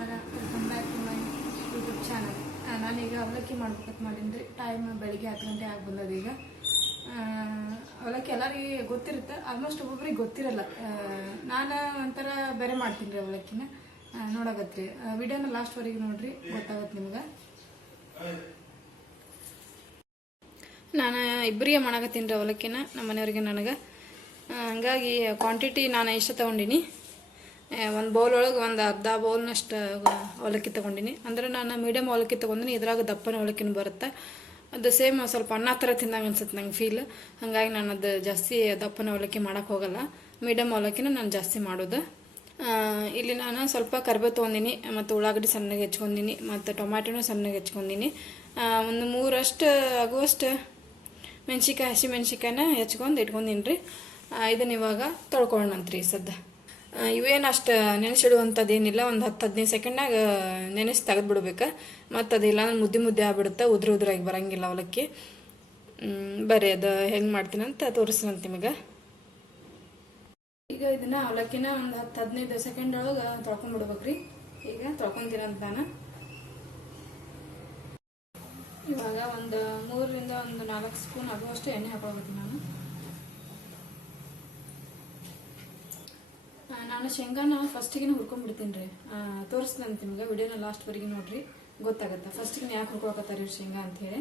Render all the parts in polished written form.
ನಮಸ್ಕಾರ, welcome back to my YouTube channel. ನಾನೀಗ ಅವಲಕ್ಕಿ ಮಾಡ್ಬೇಕಂತ ಮಾಡೀನಿ. ಟೈಮ್ ಬೆಳಿಗ್ಗೆ 10 ಗಂಟೆ ಆಗಿ ಬಂದದ. ಈಗ ಅವಲಕ್ಕಿ ಎಲ್ಲರಿಗೆ ಗೊತ್ತಿರುತ್ತೆ, ಆಲ್ಮೋಸ್ಟ್ ಒಬ್ಬೊಬ್ರಿಗೆ ಗೊತ್ತಿರಲ್ಲ. ನಾನು ಒಂಥರ ಬೇರೆ ಮಾಡ್ತೀನಿ ರೀ ಅವಲಕ್ಕಿನ. ನೋಡಾಗತ್ರಿ ವಿಡಿಯೋನ ಲಾಸ್ಟ್ವರೆಗೆ ನೋಡ್ರಿ, ಗೊತ್ತಾಗತ್ತೆ ನಿಮ್ಗೆ. ನಾನು ಇಬ್ಬರಿಗೆ ಮಾಡಾಕತ್ತೀನಿ ರೀ ಅವಲಕ್ಕಿನ, ನಮ್ಮ ಮನೆಯವ್ರಿಗೆ ನನಗೆ. ಹಂಗಾಗಿ ಕ್ವಾಂಟಿಟಿ ನಾನು ಇಷ್ಟ ತೊಗೊಂಡಿನಿ. ಒಂದು ಬೌಲ್ ಒಳಗೆ ಒಂದು ಅರ್ಧ ಬೌಲ್ನಷ್ಟು ಅವಲಕ್ಕಿ ತೊಗೊಂಡಿನಿ. ಅಂದರೆ ನಾನು ಮೀಡಿಯಮ್ ಅವಲಕ್ಕಿ ತೊಗೊಂಡಿನಿ, ಇದ್ರಾಗ ದಪ್ಪನ ಅವಲಕ್ಕಿನೂ ಬರುತ್ತೆ. ಅದು ಸೇಮ್ ಸ್ವಲ್ಪ ಅನ್ನ ಥರ ತಿಂದಂಗೆ ಅನ್ಸುತ್ತೆ ನಂಗೆ ಫೀಲ್. ಹಾಗಾಗಿ ನಾನು ಅದು ಜಾಸ್ತಿ ದಪ್ಪನ ಅವಲಕ್ಕಿ ಮಾಡೋಕ್ಕೆ ಹೋಗಲ್ಲ, ಮೀಡಿಯಮ್ ಅವಲಕ್ಕಿನ ನಾನು ಜಾಸ್ತಿ ಮಾಡೋದು. ಇಲ್ಲಿ ನಾನು ಸ್ವಲ್ಪ ಕರಿಬೇವು ತೊಗೊಂಡಿನಿ, ಮತ್ತು ಉಳ್ಳಾಗಡ್ಡಿ ಸಣ್ಣಗೆ ಹೆಚ್ಕೊಂಡಿನಿ, ಮತ್ತು ಟೊಮ್ಯಾಟೊನೂ ಸಣ್ಣಗೆ ಹೆಚ್ಕೊಂಡಿನಿ. ಒಂದು 3 ಆಗುವಷ್ಟು ಮೆಣ್ಸಿಕಾಯಿ, ಹಸಿ ಮೆಣ್ಸಿಕಾಯಿನ ಹೆಚ್ಕೊಂಡು ಇಟ್ಕೊಂಡಿನಿ ರೀ. ಇದನ್ನ ಇವಾಗ ತೊಳ್ಕೊಳ್ಳೋಣಂತ್ರಿ ಸದ್ದ. ಇವೇನು ಅಷ್ಟು ನೆನೆಸಿಡುವಂಥದ್ದೇನಿಲ್ಲ, ಒಂದು 10-15 ಸೆಕೆಂಡ್ನಾಗ ನೆನೆಸಿ ತೆಗೆದ್ಬಿಡ್ಬೇಕು. ಮತ್ತು ಅದಿಲ್ಲ ಮುದ್ದೆ ಆಗ್ಬಿಡುತ್ತೆ, ಉದ್ರಾಗಿ ಬರೋಂಗಿಲ್ಲ ಅವಲಕ್ಕಿ. ಬರ್ರಿ ಅದು ಹೆಂಗೆ ಮಾಡ್ತೀನಿ ಅಂತ ತೋರಿಸ್ತೀನಂತ ನಿಮಗೆ. ಈಗ ಇದನ್ನ ಅವಲಕ್ಕಿನ ಒಂದು 10-15 ಸೆಕೆಂಡ್ ಒಳಗೆ ತೊಳ್ಕೊಂಡ್ಬಿಡ್ಬೇಕ್ರಿ. ಈಗ ತೊಳ್ಕೊಂತೀನಂತ ನಾನು. ಇವಾಗ ಒಂದು 3ರಿಂದ 4 ಸ್ಪೂನ್ ಆಗುವಷ್ಟು ಎಣ್ಣೆ ಹಾಕೊಳ್ಬೇಕು ನಾನು. ನಾನು ಶೇಂಗಾನ ಫಸ್ಟಿಗೆ ಹುರ್ಕೊಂಡ್ಬಿಡ್ತೀನಿ ರೀ. ತೋರಿಸ್ತೀನಿ ನಿಮ್ಗೆ, ವಿಡಿಯೋನ ಲಾಸ್ಟ್ವರೆಗೆ ನೋಡ್ರಿ, ಗೊತ್ತಾಗತ್ತೆ ಫಸ್ಟಿಗೆ ಯಾಕೆ ಹುರ್ಕೊಳಕತ್ತಾರೆ ಶೇಂಗಾ ಅಂಥೇಳಿ.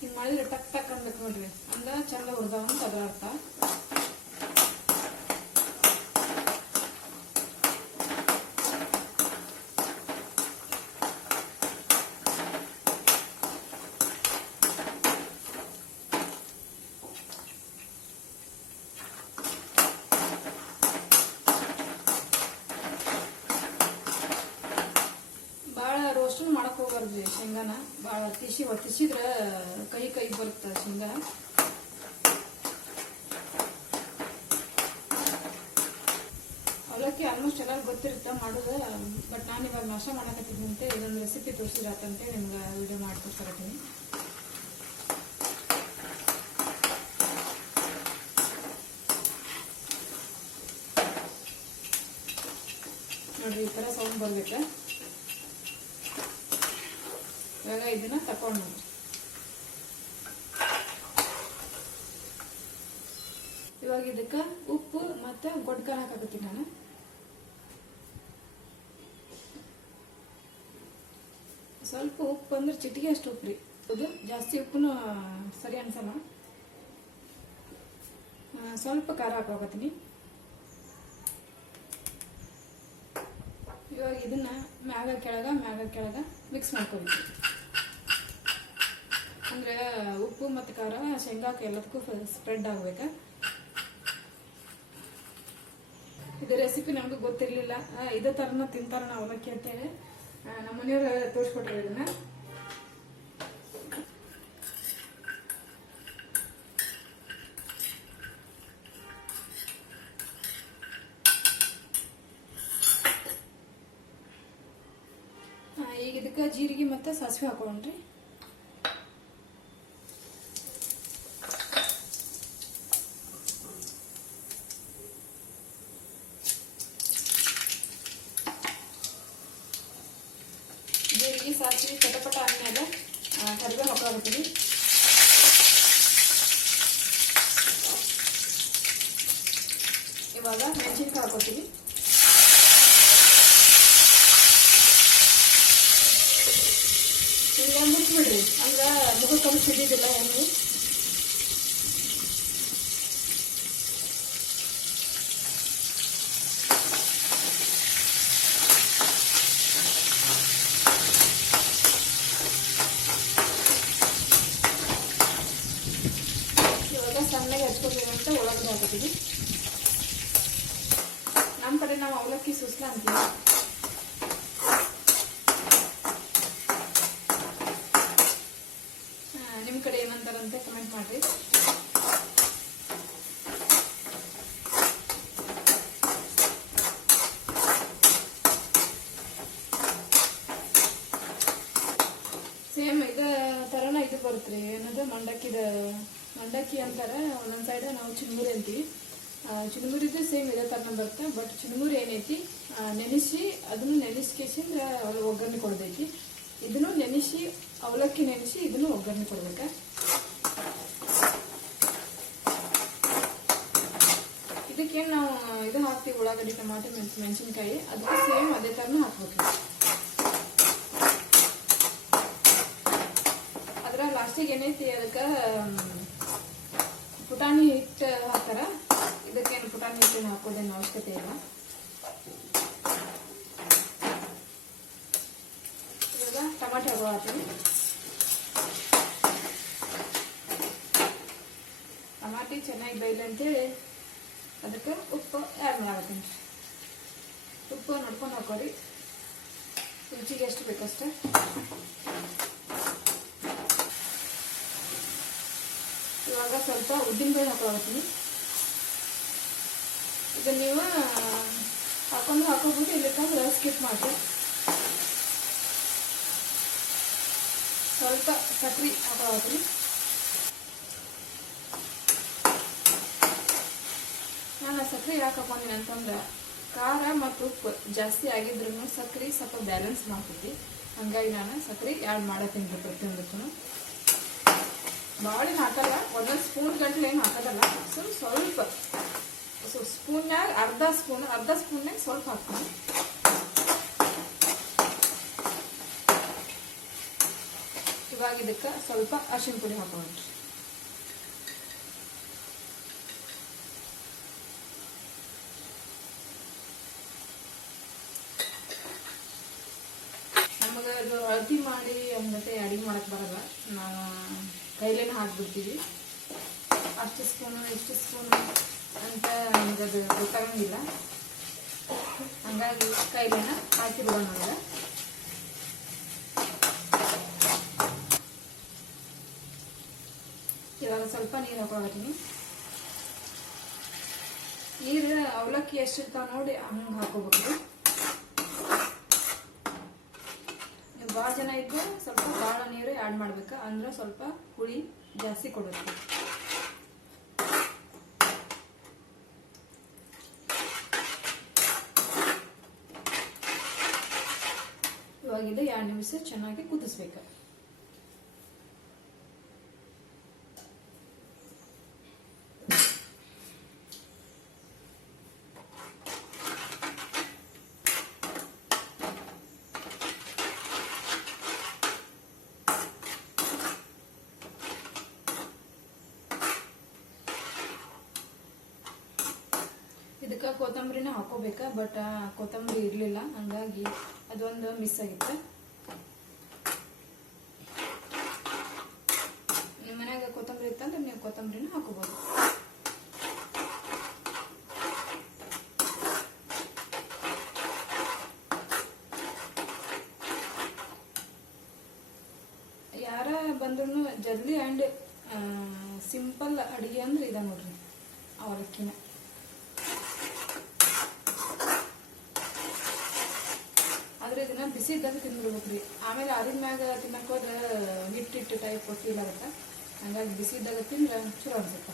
ಹಿಂಗೆ ಮಾಡಿದ್ರೆ ಟಕ್ ಅನ್ಬೇಕು ನೋಡ್ರಿ, ಅಂದ್ರೆ ಚಂದ ಹುರಿದವಂತ ಅದರ ಅರ್ಥ. ರೋಸ್ಟನ್ನು ಮಾಡಕ್ ಹೋಗ್ಬಾರ್ದು ಶೇಂಗಾನ, ಭಾಳ ಒತ್ತಿಸಿದ್ರೆ ಕೈ ಬರುತ್ತೆ ಶೇಂಗಾ. ಅವಲಕ್ಕಿ ಆಲ್ಮೋಸ್ಟ್ ಎಲ್ಲರಿಗೂ ಗೊತ್ತಿರುತ್ತೆ ಮಾಡೋದು, ಬಟ್ ನಾನು ಇವಾಗ ನಾಶ ಮಾಡಕತ್ತಿದ್ದಂತೆ ಇದೊಂದು ರೆಸಿಪಿ ತೋರಿಸಿರತ್ತಂತೆ ನಿಮ್ಗೆ ವಿಡಿಯೋ ಮಾಡ್ಕೊಡ್ತಾರತ್ತೀನಿ. ನೋಡ್ರಿ, ಈ ಥರ ಸೌಂಡ್ ಬರ್ಬೇಕು. ಇವಾಗ ಇದನ್ನ ತಕೊಂಡು ಇವಾಗ ಇದಕ್ಕೆ ಉಪ್ಪು ಮತ್ತೆ ಗೊಡ್ಕಾಲ ಹಾಕತ್ತೀನಿ ನಾನು. ಸ್ವಲ್ಪ ಉಪ್ಪು ಅಂದ್ರೆ ಚಿಟಿಗೆ ಅಷ್ಟು ಉಪ್ಪು ರೀ, ಅದು ಜಾಸ್ತಿ ಉಪ್ಪುನು ಸರಿ ಅನ್ಸಲ್ಲ. ಸ್ವಲ್ಪ ಖಾರ ಹಾಕೋಕತ್ತೀನಿ. ಇವಾಗ ಇದನ್ನ ಮ್ಯಾಗ ಕೆಳಗ ಮಿಕ್ಸ್ ಮಾಡ್ಕೋಬೇಕು. ಅಂದ್ರೆ ಉಪ್ಪು ಮತ್ತು ಖಾರ ಶೇಂಗಾಕ್ಕೆ ಎಲ್ಲದಕ್ಕೂ ಸ್ಪ್ರೆಡ್ ಆಗ್ಬೇಕು. ಇದು ರೆಸಿಪಿ ನಮ್ಗೆ ಗೊತ್ತಿರ್ಲಿಲ್ಲ, ಇದೇ ಥರನ ತಿಂತಾರ ನಾವು ಅವಲಕ್ಕಿ ಅಂತೇಳಿ ನಮ್ಮ ಮನೆಯವ್ರು ತೋರಿಸ್ಕೊಟ್ರು ಇದನ್ನ. ಈಗ ಇದಕ್ಕೆ ಜೀರಿಗೆ ಮತ್ತು ಸಾಸಿವೆ ಹಾಕೊಂಡ್ರಿ. ಜೀರಿಗೆ ಸಾಸಿವೆ ಚಟಪಟ ಆದ್ಮೇಲೆ ಕರಿಬೇವು ಹಾಕೊಳ್ತೀನಿ. ಇವಾಗ ಮೆಣಸಿನ್ಕಾಯಿ ಹಾಕೋತೀನಿ. ಹಿಂಗೆ ಮುಚ್ಚಿಬಿಡ್ರಿ, ಅಂದ್ರೆ ಮುಖಕ್ಕೆ ಕಮ್ಮಿ ಸಿಡಿದಿಲ್ಲ ಹೆಂಗೆ. ಇವಾಗ ಸಣ್ಣಗೆ ಹಚ್ಕೋಬೇಕಂತ ಒಳಗಡೆ ಹಾಕೋತೀವಿ. ನಮ್ಮ ಕಡೆ ನಾವು ಅವಲಕ್ಕಿ ಸುಸ್ಲ ಅಂತೀವಿ. ನಿಮ್ಮ ಕಡೆ ಏನಂತಾರಂತೆ ಕಮೆಂಟ್ ಮಾಡ್ರಿ. ಗೊತ್ತ್ರಿ ಏನದು ಮಂಡಕ್ಕಿ ಅಂತಾರೆ, ಒಂದೊಂದು ಸೈಡ್ ನಾವು ಚಿನ್ಮುರಿ ಅಂತೀವಿ. ಚಿನ್ಮುರಿದು ಸೇಮ್ ಇದೇ ಥರನ ಬರುತ್ತೆ. ಬಟ್ ಚಿನ್ಮುರಿ ಏನೈತಿ ನೆನೆಸಿ ಅದನ್ನು ನೆನೆಸ್ಕೇಸಿಂದ ಒಗ್ಗರಣೆ ಕೊಡ್ದೈತಿ. ಇದನ್ನು ನೆನೆಸಿ ಅವಲಕ್ಕಿ ನೆನೆಸಿ ಇದನ್ನು ಒಗ್ಗರಣೆ ಕೊಡ್ಬೇಕು. ಇದಕ್ಕೇನು ನಾವು ಇದು ಹಾಕ್ತೀವಿ, ಉಳ್ಳಾಗಡ್ಡಿ ಟಮಾಟೆ ಮೆಣಸಿನ್ಕಾಯಿ, ಅದಕ್ಕೆ ಸೇಮ್ ಅದೇ ಥರನೂ ಹಾಕ್ಬೇಕು. ಅದ್ರ ಲಾಸ್ಟಿಗೆ ಏನೈತಿ ಅದಕ್ಕೆ ಪುಟಾಣಿ ಹಿಟ್ಟು ಹಾಕ್ತಾರ. ಇದಕ್ಕೇನು ಪುಟಾಣಿ ಹಿಟ್ಟನ್ನು ಹಾಕೋದೇನು ಅವಶ್ಯಕತೆ ಇಲ್ಲ. ಇವಾಗ ಟಮಾಟೆ ಹಾಕೋತೀನಿ. ಟಮಾಟಿ ಚೆನ್ನಾಗಿ ಬೈಲಿ ಅಂತೇಳಿ ಅದಕ್ಕೆ ಉಪ್ಪು ಆ್ಯಡ್ ಮಾಡತ್ತೀನಿ. ಉಪ್ಪು ನೋಡ್ಕೊಂಡು ಹಾಕೋರಿ, ರುಚಿಗೆ ಎಷ್ಟು ಬೇಕಷ್ಟೆ. ಇವಾಗ ಸ್ವಲ್ಪ ಉದ್ದಿನಬೇಳೆ ಹಾಕೊಳತ್ತೀನಿ. ಇದನ್ನ ನೀವು ಹಾಕೋಬೋದು, ಇಲ್ಲಕ್ಕಂದ್ರೆ ಸ್ಕಿಪ್ ಮಾಡಿ. ಸ್ವಲ್ಪ ಸಕ್ರೆ ಹಾಕೊಳತ್ತೀನಿ. ನಾನು ಸಕ್ರೆ ಯಾಕೆ ಹಾಕೊಂತೀನಿ ಅಂತಂದ್ರೆ ಖಾರ ಮತ್ತು ಉಪ್ಪು ಜಾಸ್ತಿ ಆಗಿದ್ರು ಸಕ್ರೆ ಸ್ವಲ್ಪ ಬ್ಯಾಲೆನ್ಸ್ ಮಾಡ್ತೈತಿ. ಹಂಗಾಗಿ ನಾನು ಸಕ್ರೆ ಆ್ಯಡ್ ಮಾಡತ್ತೀನಿ ಪ್ರತಿಯೊಂದಕ್ಕೂ. ಭಾಳ ಹಾಕಲ್ಲ, ಒಂದೊಂದು ಸ್ಪೂನ್ ಗಂಟಲೆ ಏನು ಹಾಕೋದಲ್ಲ. ಸ್ವಲ್ಪ ಸ್ಪೂನ್ಯಾಗ ಅರ್ಧ ಸ್ಪೂನ್ಯಾಗ ಸ್ವಲ್ಪ ಹಾಕ್ತೀನಿ. ಇವಾಗ ಇದಕ್ಕೆ ಸ್ವಲ್ಪ ಅರಿಶಿನ ಪುಡಿ ಹಾಕೋಣ್ರಿ. ನಮಗೆ ಅದು ಅಳತಿ ಮಾಡಿ ಮತ್ತೆ ಅಡಿಗೆ ಮಾಡಕ್ಕೆ ಬರಲ್ಲ, ನಾವು ಕೈಲೇನೆ ಹಾಕ್ಬಿಡ್ತೀವಿ. ಅಷ್ಟು ಸ್ಪೂನು ಇಷ್ಟು ಸ್ಪೂನು ಅಂತ ನಮ್ಗೆ ಅದು ಗೊತ್ತಾಗಂಗಿಲ್ಲ. ಹಂಗಾಗಿ ಕೈಲೇನ ಹಾಕಿಬಿಡೋಣ. ನಮಗೆ ಇವಾಗ ಸ್ವಲ್ಪ ನೀರು ಹಾಕೊಳತ್ತೀನಿ. ನೀರು ಅವಲಕ್ಕಿ ಎಷ್ಟಿರ್ತಾವ ನೋಡಿ ಹಂಗೆ ಹಾಕೋಬೇಕು. ನೀವು ಭಾಳ ಜನ ಇದ್ರೆ ಸ್ವಲ್ಪ ಭಾಳ ನೀರು ಆ್ಯಡ್ ಮಾಡ್ಬೇಕು, ಅಂದ್ರೆ ಸ್ವಲ್ಪ ಹುಳಿ ಜಾಸ್ತಿ ಕೊಡುತ್ತೆ. ಇವಾಗಿದೆ 2 ನಿಮಿಷ ಚೆನ್ನಾಗಿ ಕುದಿಸ್ಬೇಕು. ಇದಕ್ಕೆ ಕೊತ್ತಂಬರಿನ ಹಾಕೋಬೇಕಾ, ಬಟ್ ಕೊತ್ತಂಬರಿ ಇರಲಿಲ್ಲ, ಹಂಗಾಗಿ ಅದೊಂದು ಮಿಸ್ ಆಗಿತ್ತು. ನಿಮ್ಮ ಮನ್ಯಾಗ ಕೊತ್ತಂಬರಿ ಇತ್ತಂದ್ರೆ ನೀವು ಕೊತ್ತಂಬರಿನ ಹಾಕೋಬಹುದು. ಯಾರ ಬಂದ್ರೂ ಜಲ್ದಿ ಆ್ಯಂಡ್ ಸಿಂಪಲ್ ಅಡುಗೆ ಅಂದ್ರೆ ಇದೆ ನೋಡ್ರಿ, ಅವಲಕ್ಕಿನ. ಆದ್ರೆ ಇದನ್ನ ಬಿಸಿ ಇದ್ದಾಗ ತಿಂದ್ಬಿಡ್ಬೇಕ್ರಿ. ಆಮೇಲೆ ಅರಿದ ಮ್ಯಾಗ ತಿನ್ನಕ್ ಹೋದ್ರೆ ಹಿಟ್ಟು ಟೈಪ್ ಫೀಲ್ ಆಗುತ್ತೆ. ಹಂಗಾಗಿ ಬಿಸಿ ಇದ್ದಾಗ ತಿಂದ್ರೆ ಚಲೋ ಅನ್ಸುತ್ತೆ.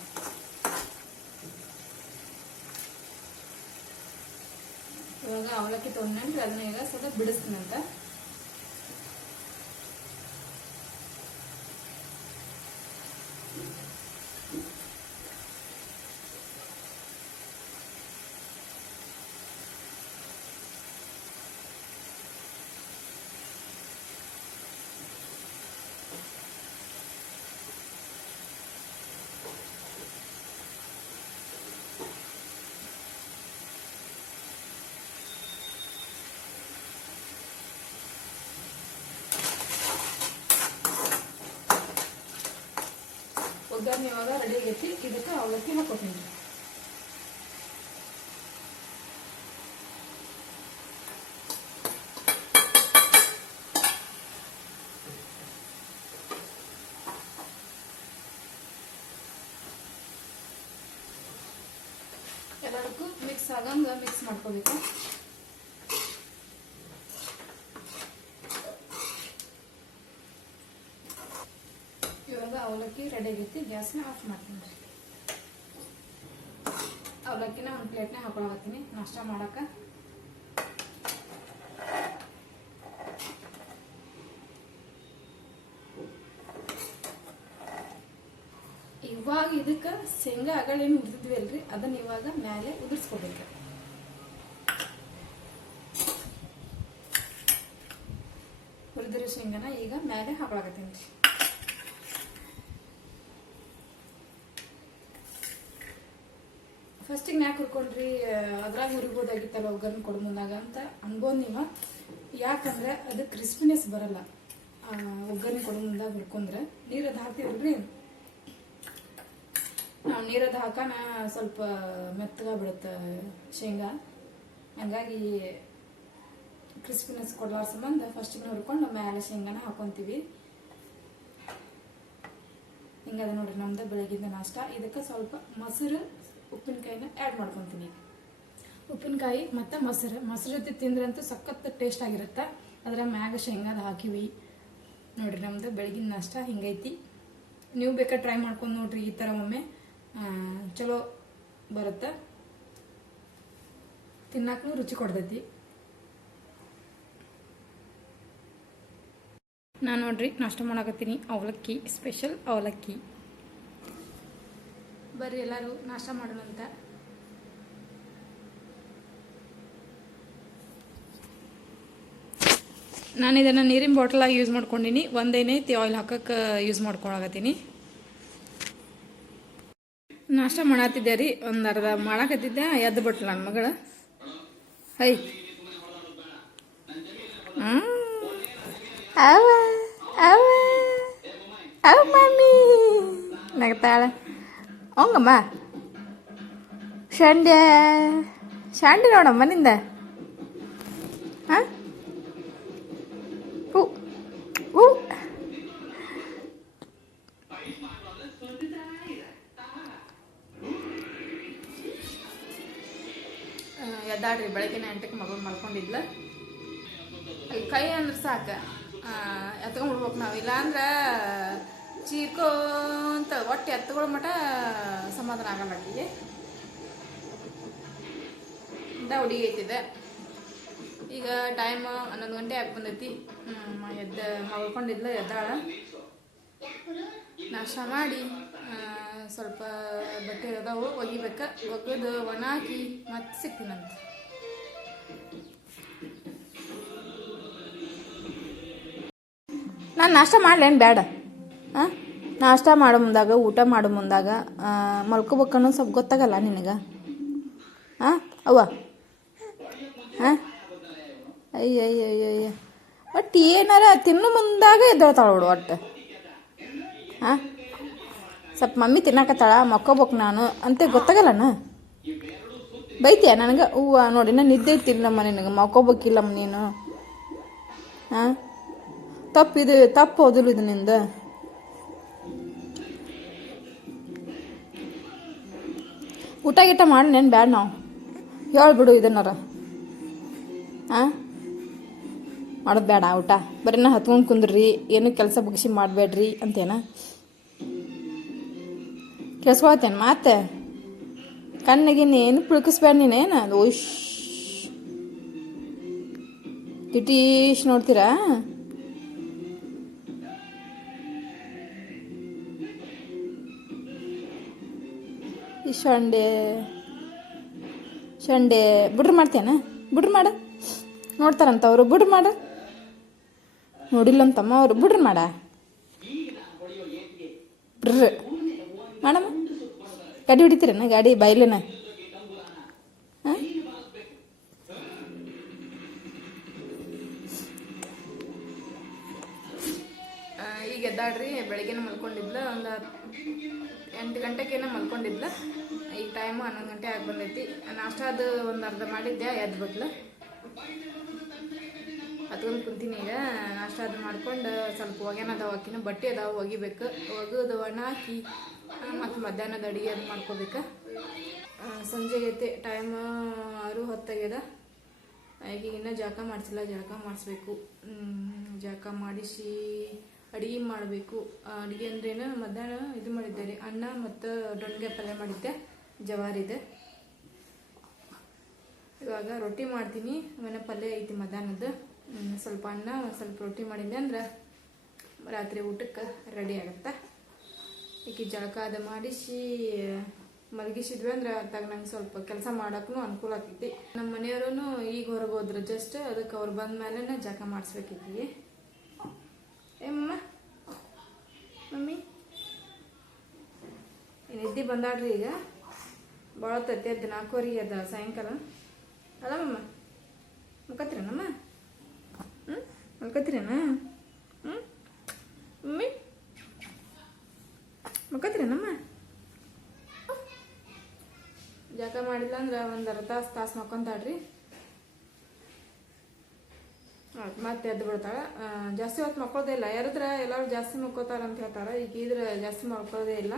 ಇವಾಗ ಅವಲಕ್ಕಿ ತೊಗೊಂಡ್ರಿ, ಅದನ್ನ ಈಗ ಸ್ವಲ್ಪ ಬಿಡಿಸ್ತೀನಂತ. ಒಗ್ಗರಣೆ ಇವಾಗ ರೆಡಿ ಆಗೈತಿ. ಇದಕ್ಕೆ ಅವಲಕ್ಕಿ ಹಾಕೋತೀನಿ. ಎಲ್ಲದಕ್ಕೂ ಮಿಕ್ಸ್ ಆಗಂಗ ಮಿಕ್ಸ್ ಮಾಡ್ಕೋಬೇಕು. ಇವಾಗ ಅವಲಕ್ಕಿ ರೆಡಿ ಆಗೈತಿ. ಗ್ಯಾಸ್ನ ಆಫ್ ಮಾಡ್ತೀನಿ ರೀ. ಅವಲಕ್ಕಿನ ಒಂದು ಪ್ಲೇಟ್ನಾಗ ಹಾಕೊಳಕತ್ತೀನಿ ನಾಷ್ಟ ಮಾಡಕ್ಕೆ. ಇವಾಗ ಇದಕ್ಕೆ ಶೇಂಗಾ ಅಗಳೇನು ಹುರಿದಿದ್ವಿ ಅಲ್ರಿ, ಅದನ್ನ ಇವಾಗ ಮೇಲೆ ಉದುರಿಸ್ಕೋಬೇಕು. ಹುರಿದಿರೋ ಶೇಂಗಾನ ಈಗ ಮೇಲೆ ಹಾಕೊಳಕತ್ತೀನಿ ರೀ. ಫಸ್ಟಿಗೆ ಯಾಕೆ ಹುರ್ಕೊಂಡ್ರಿ, ಅದ್ರಾಗ ಹುರಿಬೋದಾಗಿತ್ತಲ್ಲ ಒಗ್ಗರಣೆ ಕೊಡ ಮುಂದಾಗ ಅಂತ ಅನ್ಬೋದು ನೀವು. ಯಾಕಂದ್ರೆ ಅದು ಕ್ರಿಸ್ಪಿನೆಸ್ ಬರಲ್ಲ ಒಗ್ಗರಣೆ ಕೊಡ ಮುಂದಾಗ ಹುರ್ಕೊಂಡ್ರೆ. ನೀರದ್ದು ಹಾಕ್ತೀವಲ್ರಿ, ನಾವು ನೀರದ್ದು ಹಾಕೋಣ ಸ್ವಲ್ಪ ಮೆತ್ತಗ ಬಿಡುತ್ತೆ ಶೇಂಗಾ. ಹಂಗಾಗಿ ಕ್ರಿಸ್ಪಿನೆಸ್ ಕೊಡ್ಲಾರ ಸಂಬಂಧ ಫಸ್ಟಿಗೆ ಹುರ್ಕೊಂಡು ಮೇಲೆ ಶೇಂಗಾನ ಹಾಕೊಂತೀವಿ. ಹಿಂಗದ ನೋಡ್ರಿ ನಮ್ದು ಬೆಳಗಿಂದ ನಾಷ್ಟ. ಇದಕ್ಕೆ ಸ್ವಲ್ಪ ಮೊಸರು ಉಪ್ಪಿನಕಾಯಿನ ಆ್ಯಡ್ ಮಾಡ್ಕೊತೀನಿ. ಉಪ್ಪಿನಕಾಯಿ ಮತ್ತು ಮೊಸರು ಜೊತೆ ತಿಂದ್ರಂತೂ ಸಖತ್ ಟೇಸ್ಟ್ ಆಗಿರುತ್ತೆ. ಅದರ ಮ್ಯಾಗ ಶೇಂಗಾದ ಹಾಕಿವಿ ನೋಡ್ರಿ. ನಮ್ದು ಬೆಳಗಿನ ನಾಷ್ಟ ಹಿಂಗೈತಿ. ನೀವು ಬೇಕಾದ್ರೆ ಟ್ರೈ ಮಾಡ್ಕೊಂಡು ನೋಡ್ರಿ ಈ ಥರ ಒಮ್ಮೆ, ಚಲೋ ಬರುತ್ತೆ, ತಿನ್ನಕ್ಕೂ ರುಚಿ ಕೊಡ್ತೈತಿ. ನಾನು ನೋಡ್ರಿ ನಾಷ್ಟ ಮಾಡಕತ್ತೀನಿ. ಅವಲಕ್ಕಿ, ಸ್ಪೆಷಲ್ ಅವಲಕ್ಕಿ. ಬರ್ರಿ ಎಲ್ಲರೂ ನಾಷ್ಟ ಮಾಡೋಣಂತ. ನಾನು ಇದನ್ನು ನೀರಿನ ಬಾಟಲಾಗಿ ಯೂಸ್ ಮಾಡ್ಕೊಂಡಿನಿ. ಒಂದೇನೈತಿ ಆಯಿಲ್ ಹಾಕಕ್ಕೆ ಯೂಸ್ ಮಾಡ್ಕೊಳಕತ್ತೀನಿ. ನಾಷ್ಟ ಮಾಡತ್ತಿದ್ದೆ ರೀ, ಒಂದು ಅರ್ಧ ಮಾಡಕತ್ತಿದ್ದೆ, ಎದ್ದು ಬಿಟ್ಲ ನನ್ನ ಮಗಳು. ಹೈ ಅವ ಅವ ಅವ ಮಮ್ಮಿ ನಗ್ತಾಳೆ. ಹಂಗಮ್ಮ ಶಾಂಡ್ಯ ಶಾಂಡಿ ನೋಡಮ್ಮ ನಿಂದ. ಹಾಂ ಎದ್ದಾಡ್ರಿ. ಬೆಳಗಿನ 8ಕ್ಕೆ ಮಗಳು ಮಲ್ಕೊಂಡಿದ್ಲ. ಕೈ ಅಂದ್ರೆ ಸಾಕು ಎತ್ಕೊಂಡ್ಬಿಡ್ಬೇಕು ನಾವು. ಇಲ್ಲಾಂದ್ರೆ ಚೀರ್ಕೊಂತ ಒಟ್ಟು ಎತ್ಕೊಳ್ಳೋ ಮಟ ಸಮಾಧಾನ ಆಗಲ್ಲ. ಆಕೆಗೆ ಹುಡುಗಿ ಐತಿದೆ. ಈಗ ಟೈಮ್ 11 ಗಂಟೆ ಆಗಿ ಬಂದೈತಿ. ಮಲ್ಕೊಂಡಿದ್ಲ, ಎದ್ದಾಳ. ನಾಷ್ಟ ಮಾಡಿ ಸ್ವಲ್ಪ ಬಟ್ಟೆ ಅದಾವು ಒಗಿಬೇಕ. ಒಗೆದು ಒಣ ಹಾಕಿ ಮತ್ತೆ ಸಿಗ್ತೀನಂತ. ನಾನು ನಾಷ್ಟ ಮಾಡ್ಲೇನು ಬೇಡ? ಹಾಂ, ನಾಷ್ಟ ಮಾಡೋ ಮುಂದಾಗ, ಊಟ ಮಾಡೋ ಮುಂದಾಗ ಮಲ್ಕೋಬೇಕನ್ನೋ ಸ್ವಲ್ಪ ಗೊತ್ತಾಗಲ್ಲ ನಿನಗೆ? ಹಾಂ ಅವ್ವ, ಹಾಂ ಅಯ್ಯ ಒಟ್ಟು ಏನಾರ ತಿನ್ನು ಮುಂದಾಗ ಎದ್ದೇಳ್ತಾಳ ಬಿಡು ಒಟ್ಟು. ಹಾಂ, ಸ್ವಲ್ಪ ಮಮ್ಮಿ ತಿನ್ನಕತ್ತಾಳ, ಮಕ್ಕೋಬೇಕು ನಾನು ಅಂತ ಗೊತ್ತಾಗಲ್ಲನ? ಬೈತೀಯ ನನಗೆ? ಹೂವು ನೋಡಿ, ನಾನು ನಿದ್ದೆ ಇತ್ತಿಲ್ಲಮ್ಮ ನಿನಗೆ, ಮಕ್ಕೋಬೇಕಿಲ್ಲಮ್ಮ ನೀನು. ಹಾಂ, ತಪ್ಪು ಹೋದಿಲ್ಲ ಇದು ನಿಂದ. ಊಟ ಗೀಟ ಮಾಡಿ ನೇನು ಬ್ಯಾಡ, ನಾವು ಹೇಳ್ಬಿಡು ಇದನ್ನಾರ. ಹಾಂ, ಮಾಡೋದು ಬೇಡ ಊಟ, ಬರೀ ನಾ ಹತ್ಕೊಂಡು ಕುಂದ್ರಿ, ಏನು ಕೆಲಸ ಬಗ್ಸಿ ಮಾಡಬೇಡ್ರಿ ಅಂತೇನ? ಕೇಳಿಸ್ಕೊಳತ್ತೇನು ಮಾತೆ? ಕಣ್ಣಿಗಿನ್ನ ಏನು ಪುಳ್ಕಿಸ್ಬೇಡ ನೀನೇನು? ಅದು ಓಶ್ ಕಿಟೀಶ್ ನೋಡ್ತೀರಾ? ಈ ಶಂಡೆ ಬಿಡ್ರಿ ಮಾಡ್ತೇನ? ಬಿಡ್ರಿ ಮಾಡ ನೋಡ್ತಾರಂತ ಅವರು. ಬಿಡ್ರಿ ಮಾಡ ನೋಡಿಲ್ಲಂತಮ್ಮ ಅವರು. ಬಿಡ್ರಿ ಮಾಡ, ಬಿಡ್ರಿ ಮಾಡಮ್ಮ. ಗಾಡಿ ಹೊಡಿತೀರನ? ಗಾಡಿ ಬೈಲೇನ? ಹಾಂ, ಈಗ ಎದ್ದಾಡ್ರಿ. ಬೆಳಗ್ಗೆನ ಮಲ್ಕೊಂಡಿದ್ಲ, ಒಂದು 8 ಗಂಟೆಗೇನ ಮಲ್ಕೊಂಡಿದ್ಲ. ಈಗ ಟೈಮು 11 ಗಂಟೆ ಆಗಿ ಬಂದೈತಿ. ನಾಷ್ಟ ಅದು ಒಂದು ಅರ್ಧ ಮಾಡಿದ್ದೆ, ಎದ್ದು ಬಿಟ್ಲು. ಹತ್ಕೊಂಡು ಕುಂತೀನಿ. ಈಗ ನಾಷ್ಟ ಅದು ಮಾಡ್ಕೊಂಡು ಸ್ವಲ್ಪ ಒಗ್ಯಾನ ಅದಾವ, ಹಾಕಿನ ಬಟ್ಟೆ ಅದಾವ ಒಗಿಬೇಕು. ಒಗೆದು ಒಣ ಹಾಕಿ ಮತ್ತು ಮಧ್ಯಾಹ್ನದ ಅಡುಗೆ ಅದು ಮಾಡ್ಕೋಬೇಕು. ಸಂಜೆಗೆ ಐತೆ, ಟೈಮ್ 6:10 ಆಗ್ಯದ. ಈಗ ಇನ್ನೂ ಜಳಕ ಮಾಡಿಸಿಲ್ಲ, ಜಳಕ ಮಾಡಿಸ್ಬೇಕು. ಜಳಕ ಮಾಡಿಸಿ ಅಡುಗೆ ಮಾಡಬೇಕು. ಅಡುಗೆ ಅಂದ್ರೇನು, ಮಧ್ಯಾಹ್ನ ಇದು ಮಾಡಿದ್ದೆ ರೀ, ಅನ್ನ ಮತ್ತು ದೊಣ್ಣೆಗಾಯಿ ಪಲ್ಯ ಮಾಡಿದ್ದೆ, ಜವಾರಿದೆ. ಇವಾಗ ರೊಟ್ಟಿ ಮಾಡ್ತೀನಿ. ಆಮೇಲೆ ಪಲ್ಯ ಐತಿ ಮಧ್ಯಾಹ್ನದ್ದು, ಸ್ವಲ್ಪ ಅನ್ನ ಸ್ವಲ್ಪ ರೊಟ್ಟಿ ಮಾಡಿದ್ದೆ ಅಂದ್ರೆ ರಾತ್ರಿ ಊಟಕ್ಕೆ ರೆಡಿ ಆಗುತ್ತೆ. ಈಕೆ ಜಳಕ ಅದು ಮಾಡಿಸಿ ಮಲಗಿಸಿದ್ವಿ ಅಂದ್ರೆ ಅತ್ತಾಗ ನಂಗೆ ಸ್ವಲ್ಪ ಕೆಲಸ ಮಾಡೋಕ್ಕೂ ಅನುಕೂಲ ಆಗ್ತೈತಿ. ನಮ್ಮ ಮನೆಯವರು ಈಗ ಹೊರಗೆ ಹೋದ್ರು ಜಸ್ಟ್, ಅದಕ್ಕೆ ಅವ್ರು ಬಂದ ಮೇಲೆ ಜಳಕ ಮಾಡಿಸ್ಬೇಕೈತಿ. ಏಮ್ಮ ಮಮ್ಮಿ ನಿದ್ದೆ ಬಂದಾಡ್ರಿ. ಈಗ ಭಾಳ ತತ್ತಿ ಅದ 4:15 ಅದ ಸಾಯಂಕಾಲ ಅಲ್ಲ ಮಮ್ಮ. ಮಲ್ಕತ್ತೀರನಮ್ಮ? ಮಲ್ಕತ್ತೀರೇನ? ಮಮ್ಮಿ ಮಲ್ಕತ್ತೀರೇನಮ್ಮ? ಜಳಕ ಮಾಡಿಲ್ಲ ಅಂದ್ರೆ ಒಂದು ಅರ್ಧ ತಾಸು ಮಕ್ಕೊಂತಾಳ್ರಿ. ಮತ್ತೆ ಎದ್ದು ಬಿಡ್ತಾಳೆ. ಜಾಸ್ತಿ ಹೊತ್ತು ಮಕ್ಕೋದೇ ಇಲ್ಲ. ಯಾರತ್ರ ಎಲ್ಲರೂ ಜಾಸ್ತಿ ಮಕ್ಕೋತಾರ ಅಂತ ಹೇಳ್ತಾರೆ. ಈಗ ಇದ್ರೆ ಜಾಸ್ತಿ ಮಲ್ಕೊಳ್ಳೋದೇ ಇಲ್ಲ.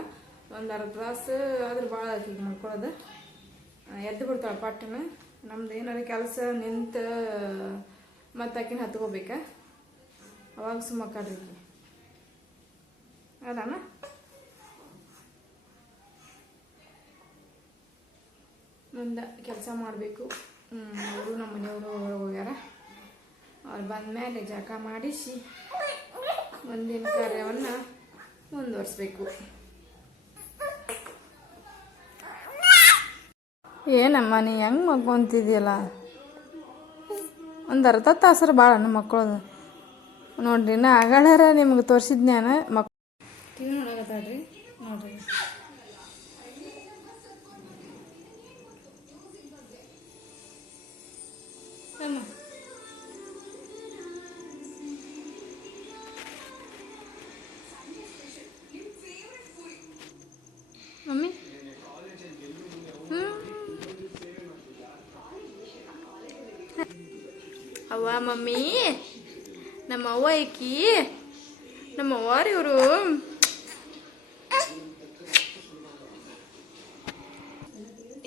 ಒಂದು ಅರ್ಧ ತಾಸು ಆದ್ರೆ ಭಾಳ ಆಯ್ತು ಈಗ ಮಲ್ಕೊಳ್ಳೋದು. ಎದ್ದು ಬಿಡ್ತಾಳೆ ಪಟ್ಟಣ. ನಮ್ದು ಏನಾದ್ರು ಕೆಲಸ ನಿಂತು ಮತ್ತು ಆಕಿನ ಹತ್ಕೋಬೇಕ, ಅವಾಗ ಸುಮ್ಮಕ್ಕಾಡ್ರಿ ಈಕಿ ಅದಾನ. ಮುಂದೆ ಕೆಲಸ ಮಾಡಬೇಕು. ಅವರು ನಮ್ಮ ಮನೆಯವರು ಹೊರಗೆ ಹೋಗ್ಯಾರ. ಅವ್ರು ಬಂದಮೇಲೆ ಜಳಕ ಮಾಡಿಸಿ ಮುಂದಿನ ಕಾರ್ಯವನ್ನು ಮುಂದುವರಿಸ್ಬೇಕು. ಏನಮ್ಮ ನೀ ಹೆಂಗೆ ಮಕ್ಕೊಂತಿದ್ಯಲ್ಲ? ಒಂದು ಅರ್ಧ ತಾಸರ ಭಾಳ ಮಕ್ಕಳದು ನೋಡ್ರಿ. ನಾ ಆಗಾಳಾರ ನಿಮ್ಗೆ ತೋರಿಸಿದ್ನ್ಯಾನ ಟಿವಿ ನೋಡಕತ್ತಾಳ್ರಿ ನೋಡ್ರಿ. ಅಮ್ಮ ಮಮ್ಮಿ ಅವ್ವ ಮಮ್ಮಿ ನಮ್ಮ ಅವ್ವ ಐಕಿ, ನಮ್ಮ ಅವ್ವಾರಿ ಇವರು.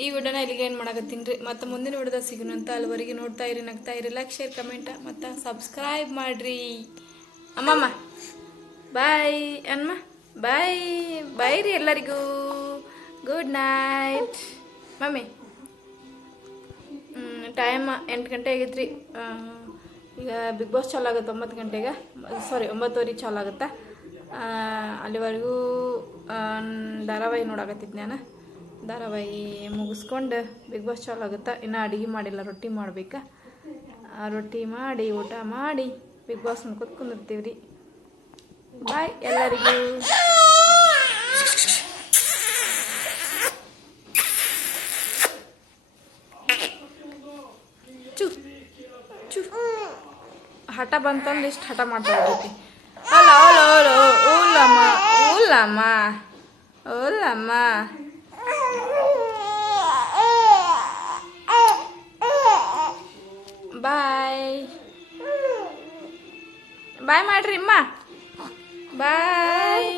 ಈ ವಿಡಿಯೋನ ಇಲ್ಲಿಗೆ ಏನು ಮಾಡಕತ್ತೀನಿ ರೀ. ಮತ್ತು ಮುಂದಿನ ವಿಡಿಯೋದಾಗ ಸಿಗೋಣಂತ. ಅಲ್ಲಿವರೆಗೆ ನೋಡ್ತಾ ಇರಿ, ನಗ್ತಾ ಇರಿ, ಲೈಕ್ ಶೇರ್ ಕಮೆಂಟ್ ಮತ್ತು ಸಬ್ಸ್ಕ್ರೈಬ್ ಮಾಡಿರಿ. ಅಮ್ಮಮ್ಮ ಬಾಯ್ ಅಮ್ಮ. ಬಾಯ್ ಬಾಯ್ ರೀ ಎಲ್ಲರಿಗೂ. Good night mummy. ಟೈಮ್ 8 ಗಂಟೆ ಆಗೈತ್ರಿ. ಈಗ ಬಿಗ್ ಬಾಸ್ ಚಾಲು ಆಗುತ್ತೆ 9 ಗಂಟೆಗೆ, ಸಾರಿ 9:15 ಚಾಲು ಆಗುತ್ತೆ. ಅಲ್ಲಿವರೆಗೂ ಧಾರಾವಾಹಿ ನೋಡಕತ್ತಿದ್ದು ನಾನು. ಧಾರಾವಾಹಿ ಮುಗಿಸ್ಕೊಂಡು ಬಿಗ್ ಬಾಸ್ ಚಾಲು ಆಗುತ್ತೆ. ಇನ್ನೂ ಅಡುಗೆ ಮಾಡಿಲ್ಲ, ರೊಟ್ಟಿ ಮಾಡ್ಬೇಕು. ರೊಟ್ಟಿ ಮಾಡಿ ಊಟ ಮಾಡಿ ಬಿಗ್ ಬಾಸ್ ನೋಡ್ಕೊತ ಕುಂದಿರ್ತೀವಿ ರೀ. ಬಾಯ್ ಎಲ್ಲರಿಗೂ. ಹಠ ಬಂತಂದು ಇಷ್ಟು ಹಠ ಮಾಡ್ತಾ ಹೋಗ್ತಿ. ಅಲ್ಲ ಓಲೋ ಓಲಮ್ಮ ಓಲಮ್ಮ ಓಲಮ್ಮ. ಬಾಯ್ ಬಾಯ್ ಮಾಡ್ರಿ ಅಮ್ಮ. ಬಾಯ್.